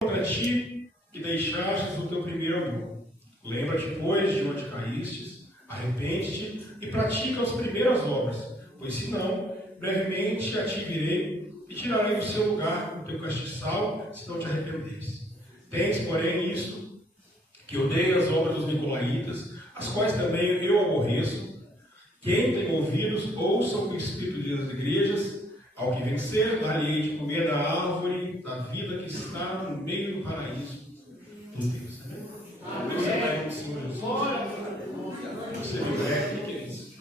contra ti que deixastes o teu primeiro amor. Lembra-te, pois, de onde caístes, arrepende-te e pratica as primeiras obras, pois senão, brevemente a ti virei e tirarei do seu lugar o teu castiçal, se não te arrependeres. Tens, porém, isto, que odeio as obras dos nicolaítas, as quais também eu aborreço. Quem tem ouvidos, ouça o que o Espírito diz às igrejas. Ao que vencer, darei de comer da árvore da vida que está no meio do paraíso dos Deus. Deus é o Senhor Jesus. Você viu, o que é isso?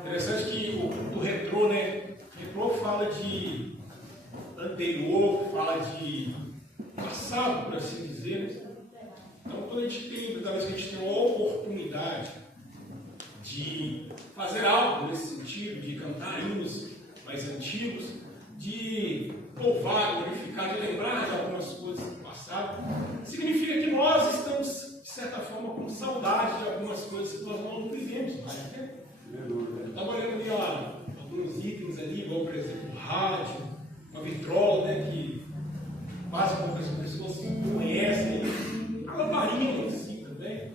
Interessante que o retrô, né? O retrô fala de anterior, fala de passado, por assim dizer. Então, quando a gente tem, talvez a gente tenha uma oportunidade de fazer algo nesse sentido, de cantar hinos mais antigos, de louvar, glorificar, de lembrar de algumas coisas do passado, significa que nós estamos, de certa forma, com saudade de algumas coisas que nós não vivemos mais, né? Eu estava olhando ali alguns itens ali, igual, por exemplo, o rádio, uma vitrola, né, que quase como pessoas conhecem, a lamparina em si também.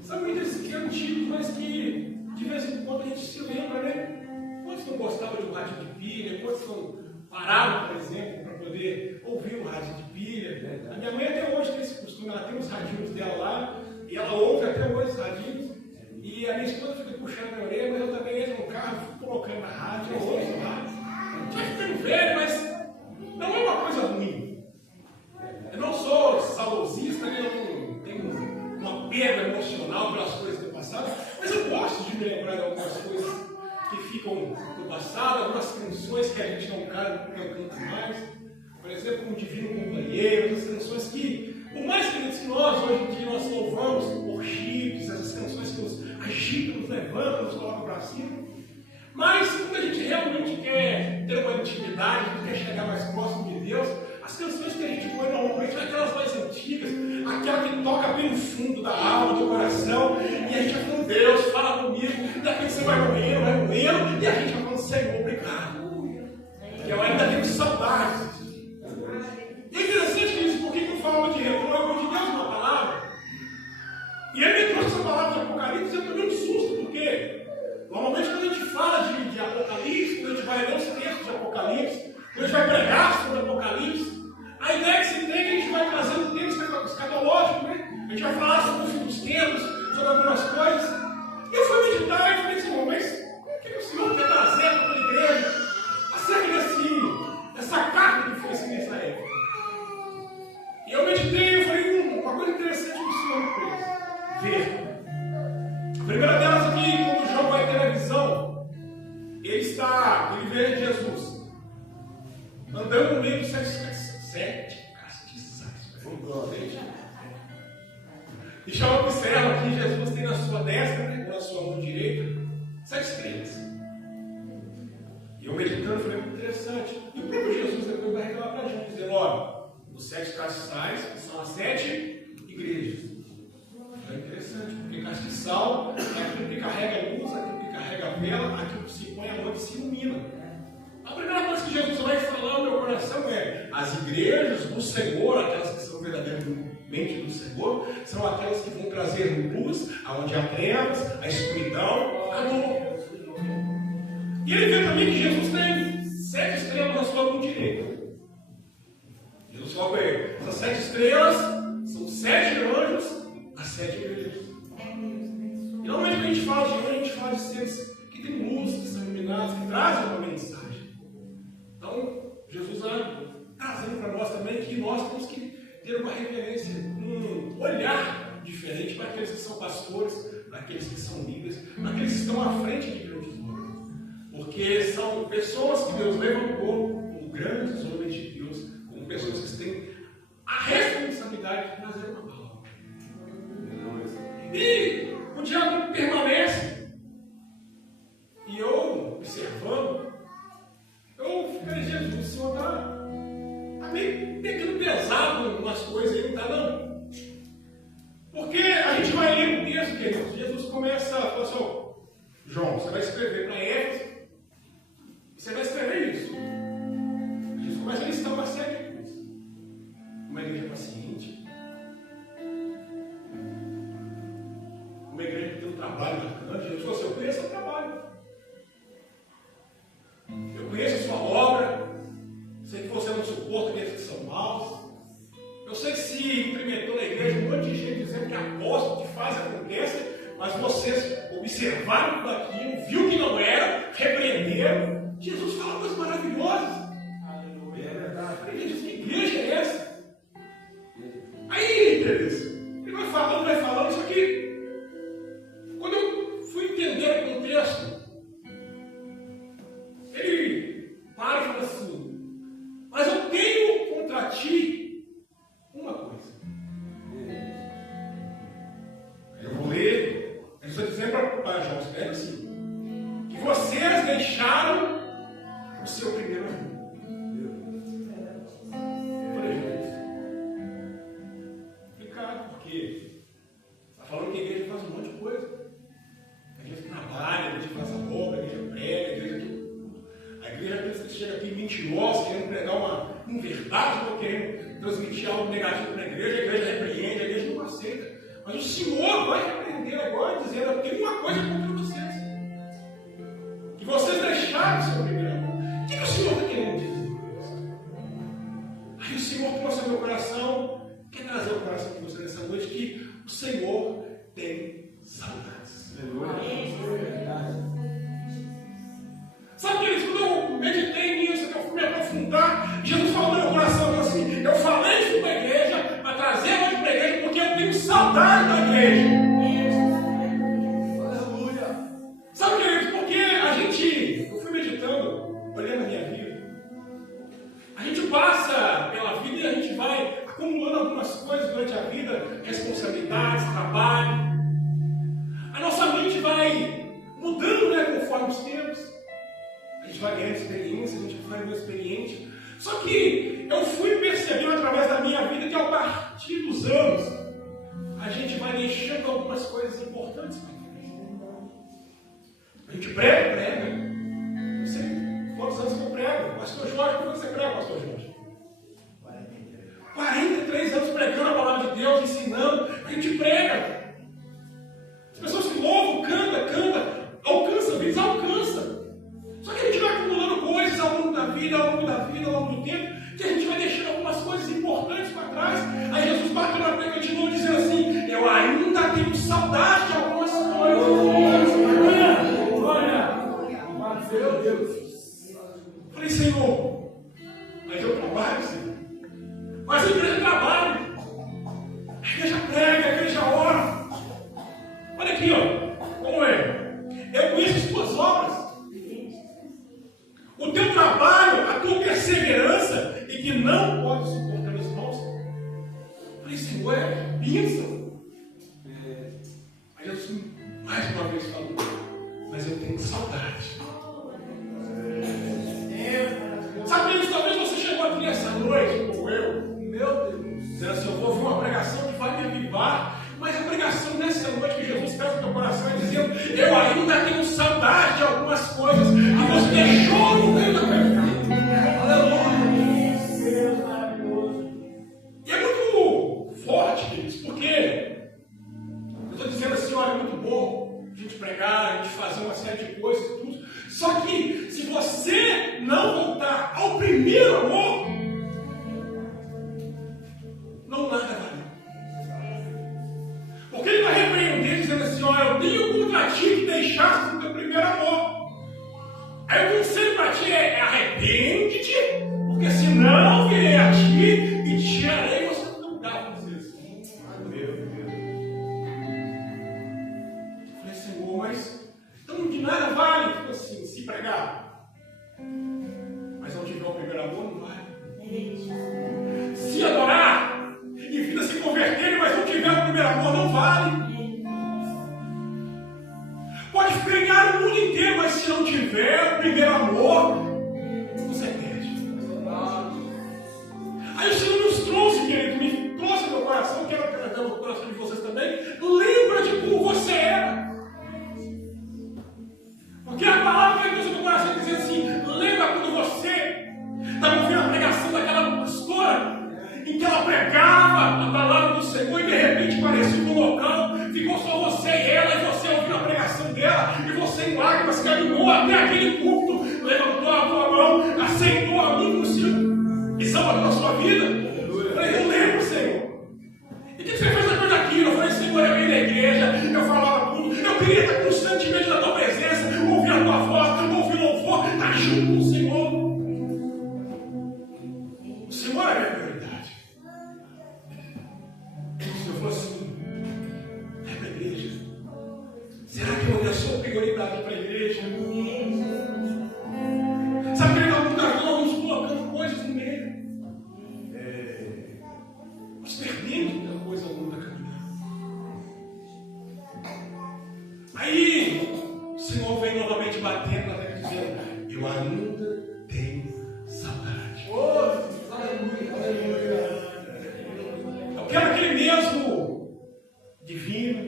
São itens que são antigos, mas que de vez em quando a gente se lembra, né? Quantos não gostavam de um rádio de pilha? Quantos não pararam, por exemplo, para poder ouvir o rádio de pilha? A minha mãe até hoje tem esse costume, ela tem os radinhos dela lá, e ela ouve até hoje os radinhos, e a minha esposa fica puxando a orelha, mas eu também entro no carro, fico colocando na rádio, eu ouço o rádio. Já ficando velho, mas não é uma coisa ruim. Eu não sou saudosista, né? Eu não tenho uma perda emocional pelas coisas do passado, mas eu gosto de me lembrar de algumas coisas que ficam no passado, algumas canções que a gente não canta mais, por exemplo, como Divino Companheiro, as canções que, por mais que nós hoje em dia nós louvamos, worships, essas canções que nos agitam, nos levantam, nos colocam para cima, mas quando a gente realmente quer ter uma intimidade, quer chegar mais próximo de Deus, as canções que a gente põe normalmente são aquelas mais antigas, aquela que toca bem no fundo da alma, do coração, e a gente vai falando, Deus, fala comigo, e daqui você vai morrendo, e a gente vai falando, Senhor, obrigado. Porque eu ainda tenho saudades. E é interessante que isso, por que eu falo de retorno? Eu de Deus uma palavra. E ele me trouxe essa palavra de Apocalipse, eu tomei um susto, porque normalmente quando a gente fala de Apocalipse, quando a gente vai ler os textos de Apocalipse, quando a gente vai pregar sobre Apocalipse, a ideia que se tem é que a gente vai trazendo temas escatológicos, né? A gente vai falar sobre os últimos tempos, sobre algumas coisas. E eu fui meditar e falei assim, mas o que o Senhor quer trazer para a igreja acerca dessa carta que foi escrita nessa época? E eu meditei e eu falei, uma coisa interessante que o Senhor me fez ver. A primeira delas é que quando João vai ter a visão, ele vê Jesus andando no meio dos sete castiçais. E já observa que Jesus tem na sua destra, né, na sua mão direita, 7 estrelas. E eu meditando, falei, muito interessante. E o próprio Jesus depois vai revelar para a gente, dizendo, olha, os 7 castiçais são as 7 igrejas. É interessante, porque castiçal é aquilo que carrega a luz, aquilo que carrega a vela, aquilo que se põe à noite e se ilumina. A primeira coisa que Jesus vai falar no meu coração é: as igrejas do Senhor, aquelas que são verdadeiramente do Senhor, são aquelas que vão trazer luz aonde há trevas, a escuridão, a dor. E ele vê também que Jesus tem 7 estrelas na sua mão direita. Jesus fala para ele: essas 7 estrelas são 7 anjos, as 7 igrejas. E normalmente quando a gente fala de anjos, a gente fala de seres que têm luz, que são iluminados, que trazem uma mensagem. Então, Jesus está trazendo para nós também que nós temos que ter uma referência, um olhar diferente para aqueles que são pastores, para aqueles que são líderes, para aqueles que estão à frente de grandes obras. Porque são pessoas que Deus levantou como grandes homens de Deus, como pessoas que têm a responsabilidade de trazer uma palavra. E o diabo permanece. E eu, observando, eu falei, Jesus, o Senhor está meio pegando pesado em umas coisas aí, não está não? Porque a gente vai ler o texto, queridos, Jesus começa a falar assim, João, você vai escrever para Éfeso, você vai escrever isso. Jesus começa a listar uma série de coisas. de gente dizendo que apóstolo, que faz, acontece, mas vocês observaram tudo aquilo, viu que não era, repreenderam. Jesus fala coisas maravilhosas. Aleluia, é verdade. Ele diz, que igreja é essa? Aí, beleza. Ele vai falando isso aqui. Quando eu fui entender o contexto, ele para e fala assim, mas eu tenho contra ti uma coisa. Eu vou ler, eu estou dizendo para João, espera assim, que vocês deixaram o seu primeiro amor. Eu falei, gente, complicado, porque está falando que a igreja faz um monte de coisa. A igreja trabalha, a igreja faz a obra, a igreja prega, a igreja tudo. A igreja pensa que chega aqui mentirosa, querendo pregar uma inverdade, ou querendo transmitir algo negativo para a igreja repreende, a igreja não aceita. Mas o Senhor vai repreender agora, dizendo, eu tenho uma coisa contra vocês. Que vocês deixaram o seu primeiro amor. O que o Senhor está querendo dizer? Aí o Senhor trouxe ao meu coração, quer trazer ao coração de você nessa noite, que o Senhor tem saudades. Sabe, queridos, quando eu meditei nisso, que eu fui me aprofundar, Jesus falou no meu coração assim, eu falei isso para a igreja, para trazer hoje para a igreja, porque eu tenho saudade da igreja. Aleluia. Sabe, queridos, porque eu fui meditando, olhando a minha vida, a gente passa pela vida e a gente vai acumulando algumas coisas durante a vida, responsabilidades, trabalho. A nossa mente vai mudando, né, conforme os tempos. A gente vai ganhando experiência, a gente vai ficando experiente. Só que eu fui percebendo através da minha vida que, ao partir dos anos, a gente vai deixando algumas coisas importantes para nós. A gente prega. Não sei quantos anos que eu prego. Pastor Jorge, quanto você prega, Pastor Jorge? 43 anos pregando a palavra de Deus, ensinando. A gente prega. As pessoas que louvam, canta, alcança, vidas, alcança. Só que a gente vai acumulando coisas ao longo da vida, ao longo do tempo, que a gente vai deixando algumas coisas importantes para trás. Aí Jesus bateu na tecla de novo dizendo assim, eu ainda tenho saudade de algumas coisas. Meu Deus. Falei, Senhor, mas eu trabalho, Senhor. Mas a igreja trabalha. A igreja prega, a igreja ora. Olha aqui, ó. Como é? Eu conheço as tuas obras. O teu trabalho, a tua perseverança, e que não pode suportar meus irmãos. Falei, Senhor, é bênção. Aí Jesus mais uma vez falou, mas eu tenho saudade. Sabe, talvez você chegou aqui nessa noite, como eu, meu Deus, dizendo assim, eu vou ouvir uma pregação que vai me avivar, mas a pregação nessa noite que Jesus traz no teu coração é dizendo, eu ainda tenho saudade de algumas coisas que você deixou no meio da caminhada. Aleluia. Deus maravilhoso. E é muito forte, queridos, porque eu estou dizendo assim, olha, é muito bom a gente pregar, a gente fazer uma série de coisas e tudo. Só que se você não voltar ao primeiro amor, não nada vale. Porque ele vai repreender dizendo assim, olha, eu tenho contra ti que deixaste o teu primeiro amor. Aí o conselho para ti é arrepende-te, porque senão virei a ti e te tirarei você do teu lugar, vamos dizer assim. Meu Deus. Eu falei, Senhor, mas então de nada vale, tipo assim, se pregar. Mas não tiver o primeiro amor, não vale. Se adorar e vida se converter, mas não tiver o primeiro amor, não vale. Pode ganhar o mundo inteiro, mas se não tiver o primeiro amor, você perde. Aí o Senhor nos trouxe, querido, me trouxe no meu coração, quero trazer no coração de vocês também. Lembra de como você era. Porque a palavra que Deus no meu coração diz assim, lembra quando você estava ouvindo a pregação daquela pastora, em que ela pregava a palavra do Senhor e de repente parecia um local, ficou só você e ela, e você ouviu a pregação dela, e você em lágrimas caminhou até aquele culto, levantou a tua mão, aceitou a mim como Senhor e salvador da sua vida. Eu falei, eu lembro, Senhor. E o que você fez depois daquilo? mesmo Divino,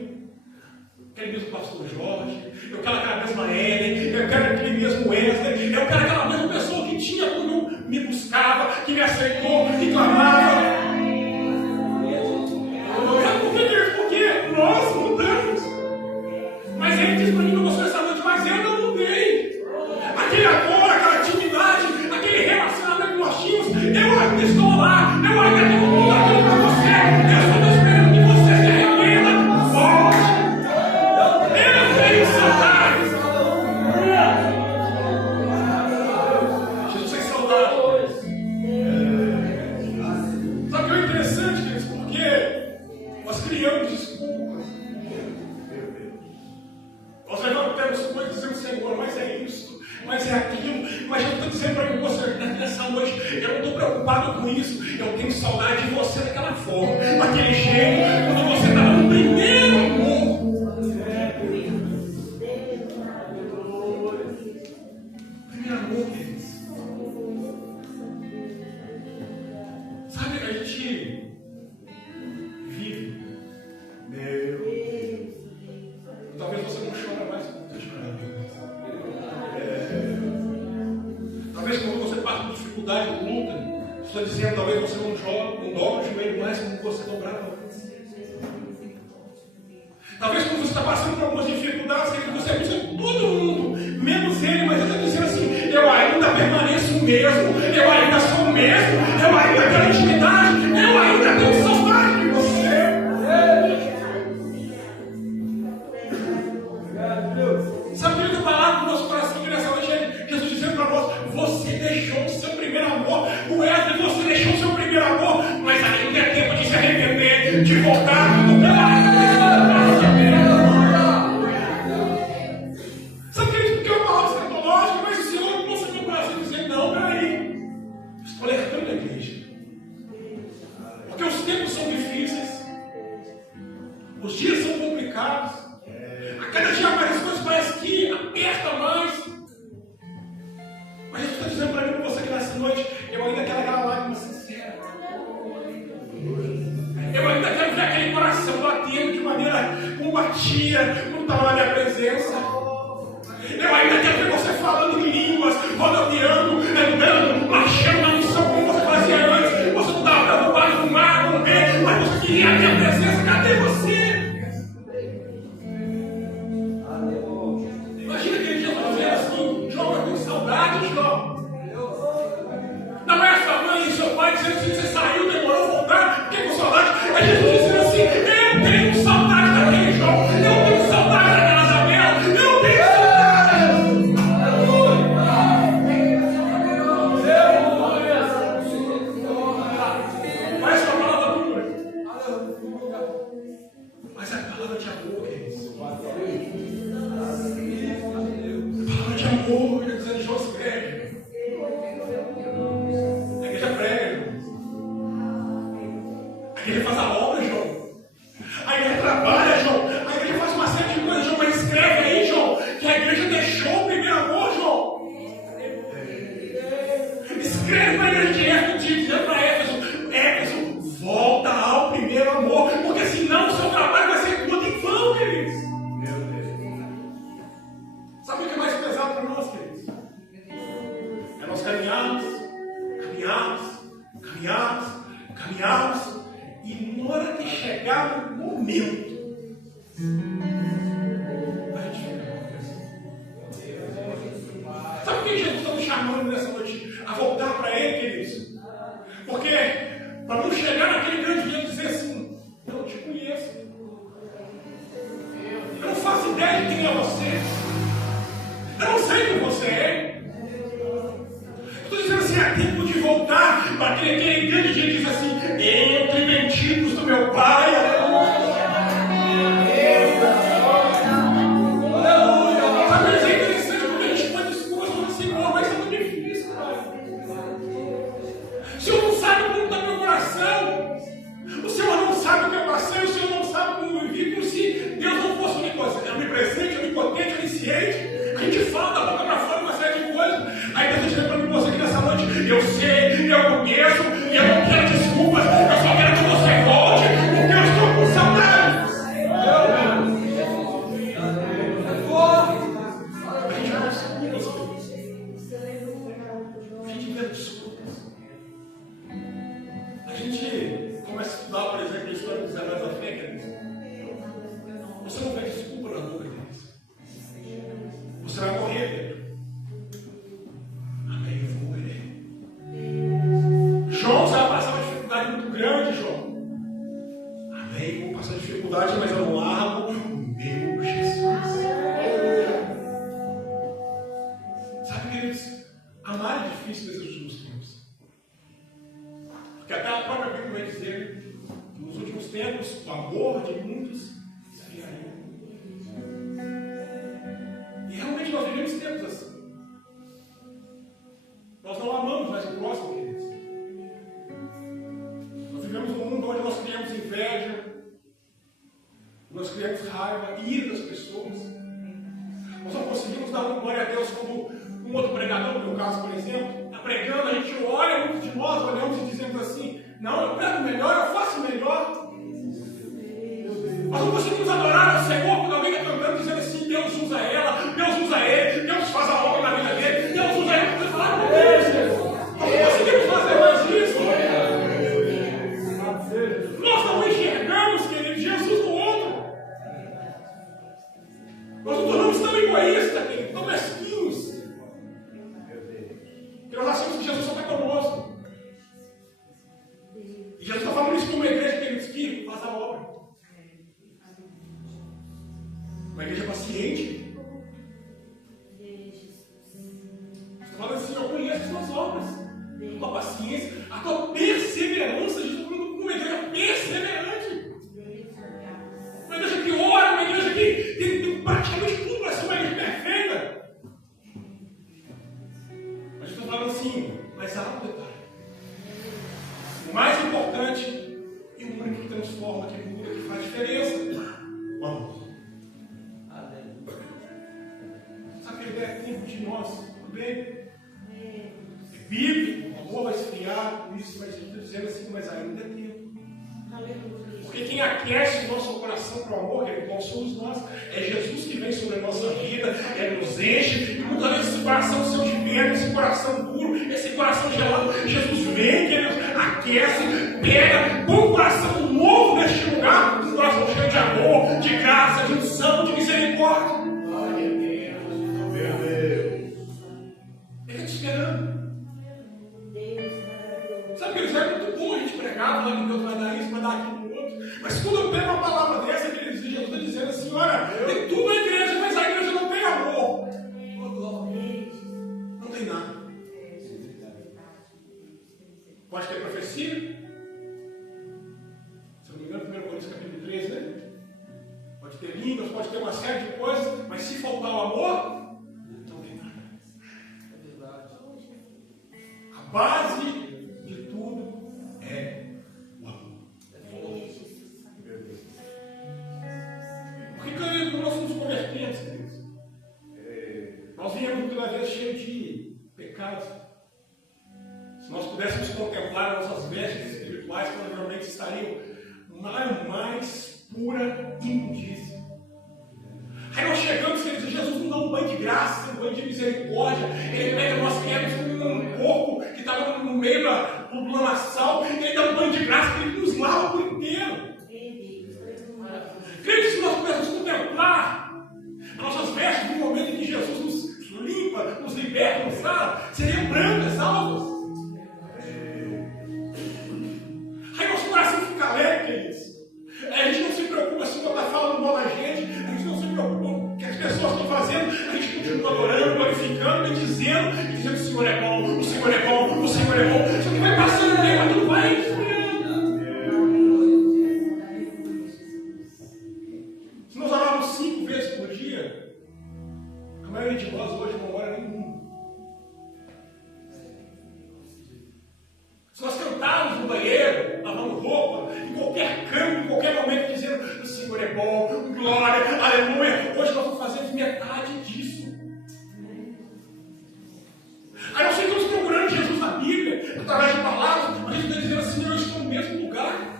aquele mesmo pastor Jorge, eu quero aquela mesma Ellen, eu quero aquele mesmo Wesley, eu quero aquela mesma pessoa que tinha quando me buscava, que me aceitou, que clamava. Porque nós mudamos. Mas ele diz para mim, você essa noite, mas eu não mudei. Aquele amor, aquela intimidade, aquele relacionamento que nós tínhamos, eu ainda estou lá, eu ainda tenho tudo aquilo para você. Eu só estou esperando que você se arrependa. Volte. Eu tenho saudades. Jesus tem saudades. Sabe o que é interessante, queridos? Porque nós criamos desculpas. Nós levantamos coisas dizendo, Senhor, mas é isso, mas é aquilo, mas eu estou dizendo para você nessa noite, eu não estou preocupado com isso, eu tenho saudade de você daquela forma, daquele jeito, quando você estava no primeiro amor. Primeiro amor, queridos. Sabe, a gente vive. Talvez você não chora mais como está chorando. Talvez quando você passa por dificuldade, luta, estou dizendo, talvez você não dobra o joelho mais como você dobrava antes. Talvez quando você está passando por algumas dificuldades, que você precisa de todo mundo, menos ele, mas eu estou dizendo assim, eu ainda permaneço o mesmo, eu ainda sou o mesmo, eu ainda tenho intimidade, eu ainda tenho saudade de você. Sabe o que eu falar no nosso coração que nessa noite é Jesus dizendo para nós, você deixou o seu primeiro amor, o Wesley, você deixou o seu primeiro amor, mas ainda é tempo de se arrepender, de voltar, sabe porque é uma palavra escatológica, mas o Senhor trouxe meu coração dizendo, não, peraí, estou alertando a igreja, porque os tempos são difíceis, os dias são complicados, a cada dia mais as coisas parecem que aperta mais. Mas Jesus está dizendo para mim e para você que nessa noite, eu ainda quero aquela lágrima sincera. Eu ainda quero ver aquele coração batendo de maneira como batia quando estava na minha presença. Eu ainda quero ver você falando em línguas, rodopiando, andando, marchando na missão como você fazia antes. Você não estava preocupado com o mar, com o bem, mas você queria a minha presença. Cadê você? Imagina aquele dia você assim, João, eu tenho saudade, João. Não é sua mãe e seu pai dizendo assim, você saiu, demorou, voltar, fiquei com saudade. É Jesus dizendo assim, eu tenho saudade daquele João, eu tenho saudade daquela Isabel, eu tenho saudade. Mas a palavra dura. Mas a palavra de amor, queridos. De amor, ele dizendo, João escreve. A igreja prega, irmãos. A igreja faz a obra, João. A igreja trabalha, João. A igreja faz uma série de coisas, João. Mas escreve aí, João, que a igreja deixou o primeiro amor, João. Escreve para a igreja de Éfeso, dizendo para Éfeso, volta ao primeiro amor, porque senão o seu trabalho vai ser tudo em vão, queridos. Sabe o que é mais pesado para nós, queridos? É nós caminharmos, e na hora de chegar no momento, a gente fica com a Sabe por que Jesus está nos chamando nessa noite a voltar para Ele, queridos? Porque para não chegar naquele grande dia e dizer assim, eu não te conheço, eu não faço ideia de quem é você. Eu não sei quem você é. Estou dizendo assim, é tempo de voltar para aquele grande dia que diz assim, entre benditos do meu Pai. Sabe, é interessante porque a gente faz desculpas para o Senhor, mas é muito difícil, cara. O Senhor não sabe como está meu coração. O Senhor não sabe o que eu passei, o Senhor não sabe como eu vivi, como se Deus não fosse onipresente, onipotente, onisciente. A gente fala da boca para fora uma série de coisas. Aí Deus está dizendo para mim você aqui nessa noite, eu sei, eu conheço, e eu não quero desculpas, eu só quero que você volte, porque A gente começa a estudar, por exemplo, a história dos heróis da fé, queridos. Você não vê desculpa na boca deles. Você vai morrer, Pedro. Amém, eu vou morrer. João, você vai passar uma dificuldade muito grande, João. Amém, vou passar dificuldade, mas eu não largo o meu Jesus. Sabe, queridos, amar é difícil nesses últimos tempos. Porque até a própria Bíblia vai dizer que nos últimos tempos o amor de muitos esfriaria. E realmente nós vivemos tempos assim. Nós não amamos mais o próximo, queridos. Nós vivemos num mundo onde nós criamos inveja, nós criamos raiva, ira das pessoas. Nós não conseguimos dar uma glória a Deus como um outro pregador, no meu caso, por exemplo, está pregando, a gente olha, muitos de nós olhamos e dizemos assim: não, eu prego melhor, eu faço melhor. Nós não conseguimos adorar ao Senhor quando alguém está cantando dizendo assim: Deus usa ela, Deus usa ele, Deus faz a obra na vida dele, Deus usa ele. Você fala: meu Deus, nós não conseguimos fazer mais isso. Nós não enxergamos, querido, Jesus no outro. Nós nos tornamos tão egoístas, querido, tão mesquinhos, que nós achamos que Jesus só está conosco. E Jesus está falando isso para uma igreja, queridos, que faz a obra. Uma igreja paciente. Você está falando assim: eu conheço as suas obras, a tua paciência, a tua perseverança. Jesus está falando uma igreja perseverante. Uma igreja que ora, uma igreja que tem praticamente tudo para ser uma igreja perfeita. Mas Jesus está falando assim: mas há um detalhe. O mais importante e o único que transforma, que muda, que faz diferença: o amor. Sabe que é tempo de nós, tudo bem? É bíblico, o amor vai esfriar, isso, mas Jesus está dizendo assim: mas ainda é tempo. Porque quem aquece o nosso coração para o amor, nós somos nós. É Jesus que vem sobre a nossa vida, Ele nos enche, e muitas vezes esse coração seu de pedra, esse coração duro, esse coração gelado, Jesus vem, que Ele aquece, pega, põe um coração novo neste lugar, um coração cheio de amor, de graça, de unção, de misericórdia. Glória a Deus, meu Deus. Ele está te esperando. Sabe que isso é muito bom a gente pregar, falar que Deus vai dar isso, vai dar aquilo no outro. Mas quando eu pego uma palavra dessa, Jesus está dizendo assim: olha, tem tudo na igreja, mas a igreja não tem amor. Não tem nada. Pode ter profecia. Se não me engano, 1 Coríntios capítulo 13, né? Pode ter línguas, pode ter uma série de coisas, mas se faltar o amor, não tem nada. É verdade. A base de tudo é o amor. Porque quando nós nos convertemos, queridos, nós viemos toda vez cheios de pecados. Se nós pudéssemos contemplar nossas vestes espirituais, provavelmente estariam mais pura imundícia. Aí nós chegamos, queridos, Jesus não dá um banho de graça, um banho de misericórdia. Ele pega nós que éramos como um porco que estava no meio do lamaçal, ele dá um banho de graça, ele nos lava por inteiro. Queridos, se nós pudéssemos contemplar as nossas vestes no momento em que Jesus nos limpa, nos liberta, nos lava, seriam brancas, alvas. Aí nosso coração fica leve, queridos. A gente não se preocupa se quando está falando mal da gente, a gente não se preocupa com o que as pessoas estão fazendo, a gente continua adorando, glorificando, bendizendo, e dizendo: o Senhor é bom, o Senhor é bom, o Senhor é bom. Só que vai passando o tempo, tudo vai esfriando. Se nós orarmos 5 vezes por dia, a maioria de nós hoje não ora nenhuma. Se nós cantarmos no banheiro, lavando roupa, em qualquer canto, em qualquer momento, dizendo: o Senhor é bom, glória, aleluia, hoje nós vamos fazer metade disso. Aí nós ficamos procurando Jesus na Bíblia, através de palavras, mas a gente está dizendo assim: eu estou no mesmo lugar.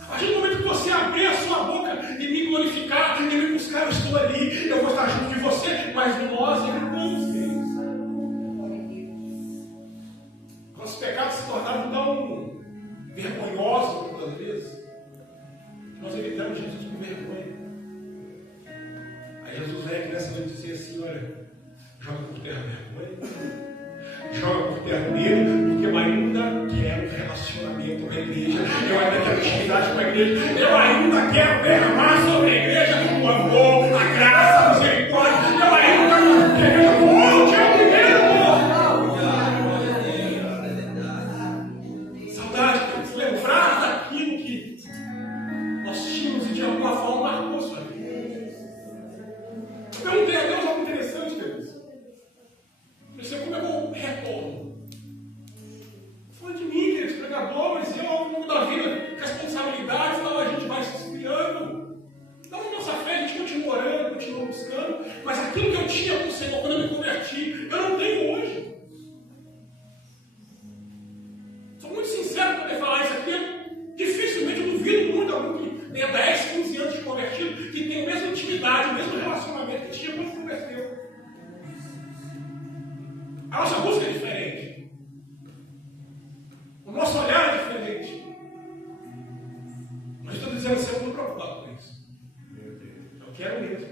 A partir do momento que você abrir a sua boca e me glorificar, e me buscar, eu estou ali, eu vou estar junto de você, mas nós gritamos, queridos. medo, porque eu ainda quero relacionamento com a igreja, eu ainda quero intimidade com a igreja, eu ainda quero derramar sobre a igreja o amor, a graça, a misericórdia, eu ainda quero que a igreja volte ao primeiro amor. Saudade, quero se lembrar daquilo que nós tínhamos e de alguma forma marcou a sua vida. Eu perguntei a Deus algo interessante, Deus. Eu como eu retorno? Falando de mim, queridos, pregador, mas eu, ao longo da vida, responsabilidades, então a gente vai se esfriando. Então, na nossa fé, a gente continua orando, continua buscando, mas aquilo que eu tinha com o Senhor quando eu me converti, eu não tenho hoje. Sou muito sincero para poder falar isso aqui. Dificilmente, eu duvido muito alguém que tenha 10, 15 anos de convertido, que tenha a mesma intimidade, o mesmo relacionamento que tinha quando se converteu. A nossa busca é diferente. O nosso olhar é diferente. Mas eu estou dizendo assim, eu estou preocupado com isso. Eu quero mesmo.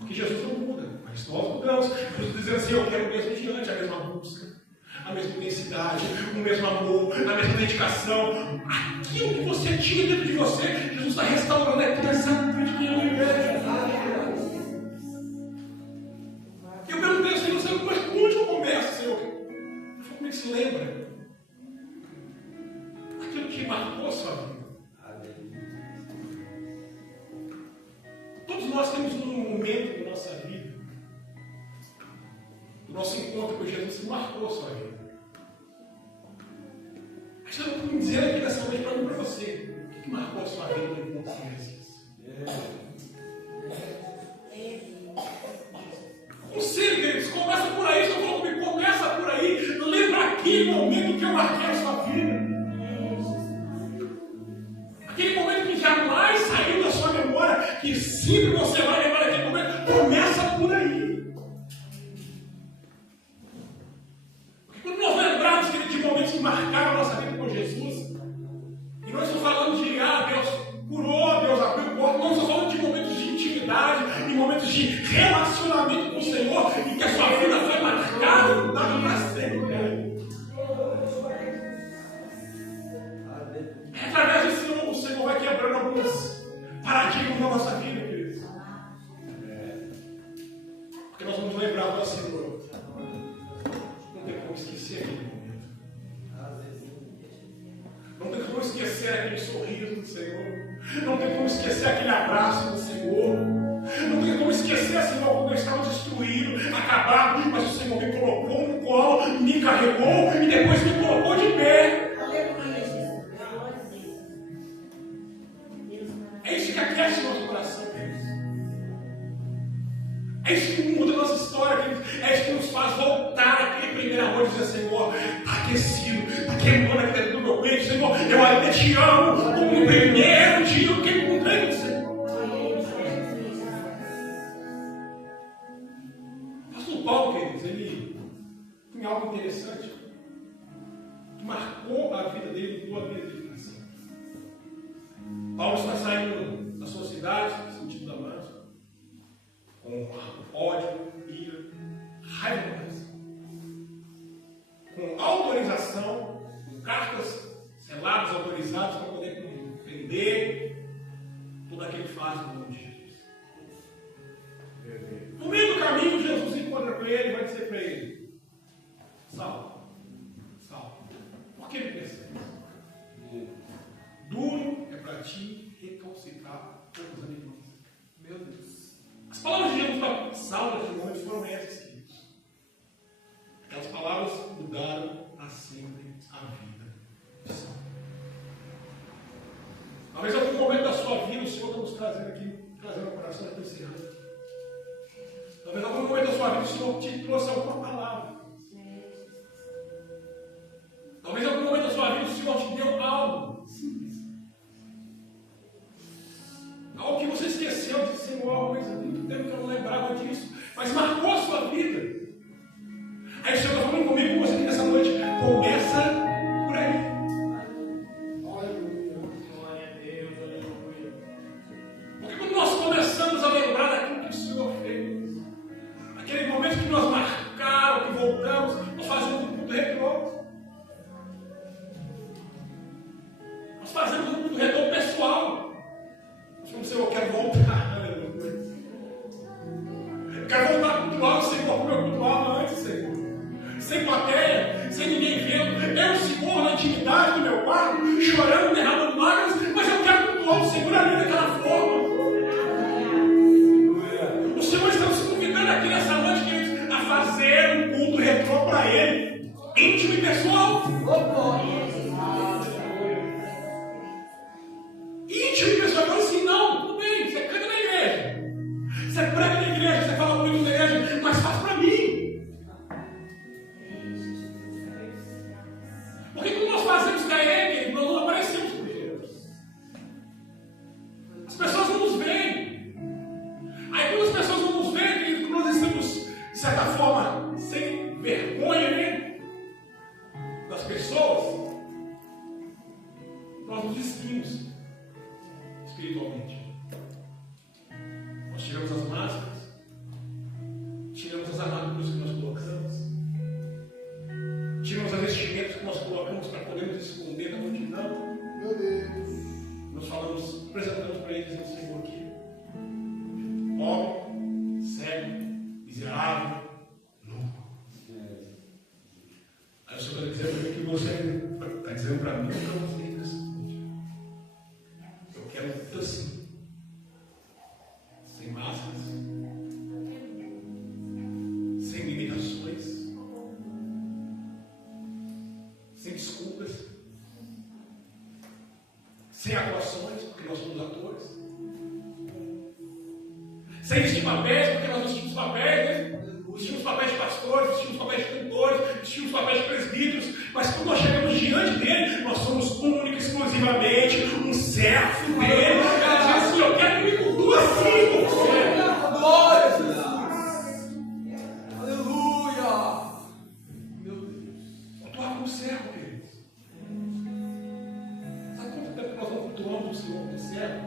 Porque Jesus não muda, mas nós mudamos. Eu estou dizendo assim, eu quero mesmo diante, a mesma busca, a mesma intensidade, o mesmo amor, a mesma dedicação. Aquilo que você tinha dentro de você, Jesus está restaurando aqui exatamente o que ele quer. Eu perguntei ao Senhor, Senhor, mas onde eu começo, Senhor? Ele falou, como é que se lembra? Aquilo que marcou a sua vida. Todos nós temos um momento da nossa vida, do nosso encontro com Jesus, que marcou a sua vida. Mas eu não estou me dizendo aqui nessa noite para mim e para você. O que marcou a sua vida no encontro com Jesus? Não sei, queridos, começa por aí, só falou comigo, começa por aí. Lembra aquele momento que eu marquei a sua vida. Aquele momento que jamais saiu da sua memória, que sempre você vai lembrar daquele momento, começa por aí. Porque quando nós lembrarmos de momentos que marcaram a nossa vida com Jesus, e nós estamos falando de, Deus curou, Deus abriu porta, nós estamos falando de momentos de intimidade, de momentos de relacionamento com o Senhor, e que a sua vida foi marcada, mudada para sempre. É através disso o Senhor vai quebrando alguns paradigmas na nossa vida, queridos. Porque nós vamos lembrar do Senhor. Não tem como esquecer aquele momento. Não tem como esquecer aquele sorriso do Senhor. Não tem como esquecer aquele abraço do Senhor. Não tem como esquecer, Senhor, quando eu estava destruído, acabado, mas o Senhor me colocou no colo, me carregou e depois me colocou de pé. É isso que aquece o nosso coração, queridos. É isso que muda a nossa história, queridos. É isso que nos faz voltar àquele primeiro amor e dizer, Senhor, está aquecido, está queimando aqui dentro do meu peito, Senhor, eu ainda te amo como o primeiro dia que eu encontrei com o Senhor. Pastor Paulo, queridos, ele tem algo interessante que marcou a vida dele, mudou a vida dele. Paulo está saindo da sua cidade, no sentido da Damasco, com ódio, ira, raiva, com autorização, com cartas seladas, autorizadas para poder compreender tudo aquilo que faz no nome de Jesus. No meio do caminho, Jesus encontra com ele e vai dizer para ele: Saulo, por que me persegue? Duro é para ti recalcitrar todos os animais. Meu Deus. As palavras de Jesus para Saulo naquele momento foram essas, queridos. Aquelas palavras mudaram para sempre a vida de Saulo. Talvez em algum momento da sua vida o Senhor está nos trazendo aqui, trazendo o coração aqui encerrando. Talvez em algum momento da sua vida o Senhor te trouxe alguma palavra. Talvez em algum momento da sua vida o Senhor te deu algo simples. Algo que você esqueceu de Senhor, mas há muito tempo que eu não lembrava disso. Mas marcou a sua vida. Aí o Senhor está falando comigo, com você aqui nessa noite. Começa por aí. Glória a Deus, aleluia. Porque quando nós começamos a lembrar daquilo que o Senhor fez, aquele momento que nós Eu quero voltar a cultuar o Senhor como eu cultuava antes, Senhor. Sem plateia, sem ninguém vendo. Eu, Senhor, na intimidade do meu quarto, chorando, derramando lágrimas, mas eu quero cultuar o Senhor ali daquela forma. O Senhor está nos convidando aqui nessa noite, queridos, a fazer um culto retrô para Ele, íntimo e pessoal. Íntimo e pessoal. Agora assim, não, tudo bem, você canta na igreja, você prega na igreja, você fala muito na igreja, mas faz para mim. Porque quando nós fazemos para Ele, nós não aparecemos por Deus. As pessoas não nos veem. Aí quando as pessoas não nos veem, querido, nós estamos, de certa forma, sem vergonha, né? Das pessoas, nós nos despimos espiritualmente. Nós tiramos as máscaras, tiramos as armaduras que nós colocamos, tiramos as vestimentas que nós colocamos para podermos esconder da multidão. Meu Deus. Nós falamos, apresentamos para eles o Senhor aqui. Pobre, cego, miserável, louco. Aí o Senhor está dizendo que você está dizendo para mim, para você. Eu quero tudo assim. Sem máscaras, sem limitações, sem desculpas, sem atuações, porque nós somos atores, sem vestir papéis, porque nós vestimos papéis, né? Vestimos papéis de pastores, vestimos papéis de cantores, vestimos papéis de presbíteros, mas quando nós chegamos diante dele, nós somos única e exclusivamente um servo dele. Ele diz assim: eu quero que me cultua assim com você. Glória a Jesus. Aleluia. Meu Deus. Cultuar como servo, queridos. Sabe quanto tempo nós não cultuamos o Senhor como servo?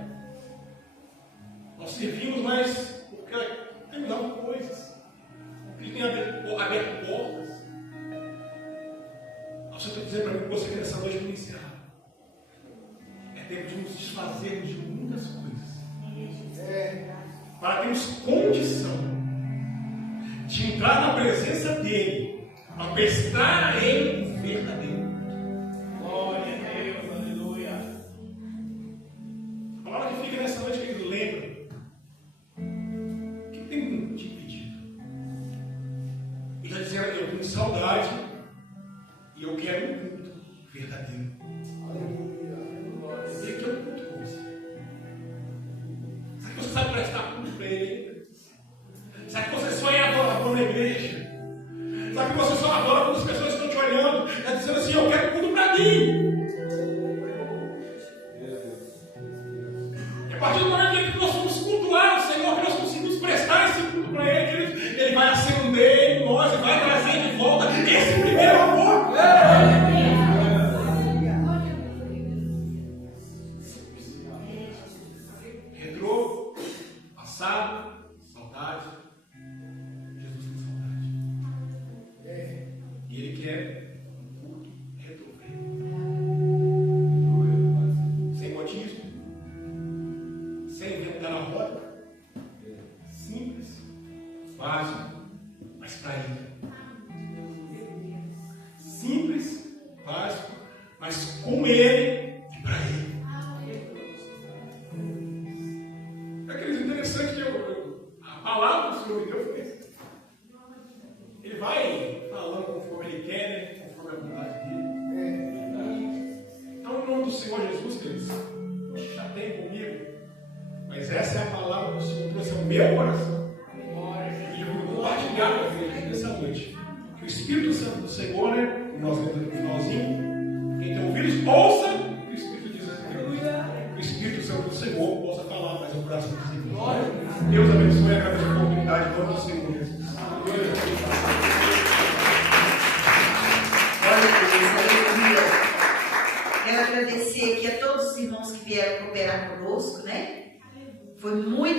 Nós servimos, mas porque tem dado coisas, porque tem aberto portas. Nós estou dizendo para mim que você quer nessa noite para encerrar. É tempo de nos desfazermos de muitas coisas. Para termos condição de entrar na presença dele, para prestar a ele um verdadeiro. Glória a Deus. Aleluia. A palavra que fica nessa noite, querido, lembra que tem te pedido. Ele está dizendo: eu tenho saudade e eu quero um culto verdadeiro. E aqui é um culto com você. Será que você sabe prestar culto para ele? Será que você só é adorador na igreja? Será que você só adora quando as pessoas estão te olhando? Está dizendo assim: eu quero culto para mim. E a partir do momento que nós vamos cultuar o Senhor, que nós conseguimos prestar esse culto para Ele, Ele vai acender em nós e vai trazer de volta esse primeiro amor. Retrô, passado, saudade. Jesus tem saudade. E Ele quer um culto retrô. Sem modismo, sem inventar a roda. Simples, básico, mas para Ele. Simples, básico, mas com Ele e para Ele. É aquele interessante que a palavra do Senhor me deu foi essa. Ele vai falando conforme Ele quer, né? Conforme a vontade dele. Então, em nome do Senhor Jesus, queridos, já tem comigo, mas essa é a palavra que o Senhor trouxe ao meu coração. E eu vou compartilhar com vocês nessa noite. Que o Espírito Santo do Senhor, né? Nós vamos no finalzinho. Quem tem ouvidos, ouça o que o Espírito diz. Que o Espírito Santo do Senhor possa falar mais ao coração do Senhor. Deus abençoe a cada oportunidade do nosso Senhor Jesus. Quero agradecer aqui a todos os irmãos que vieram cooperar conosco, né? Foi muito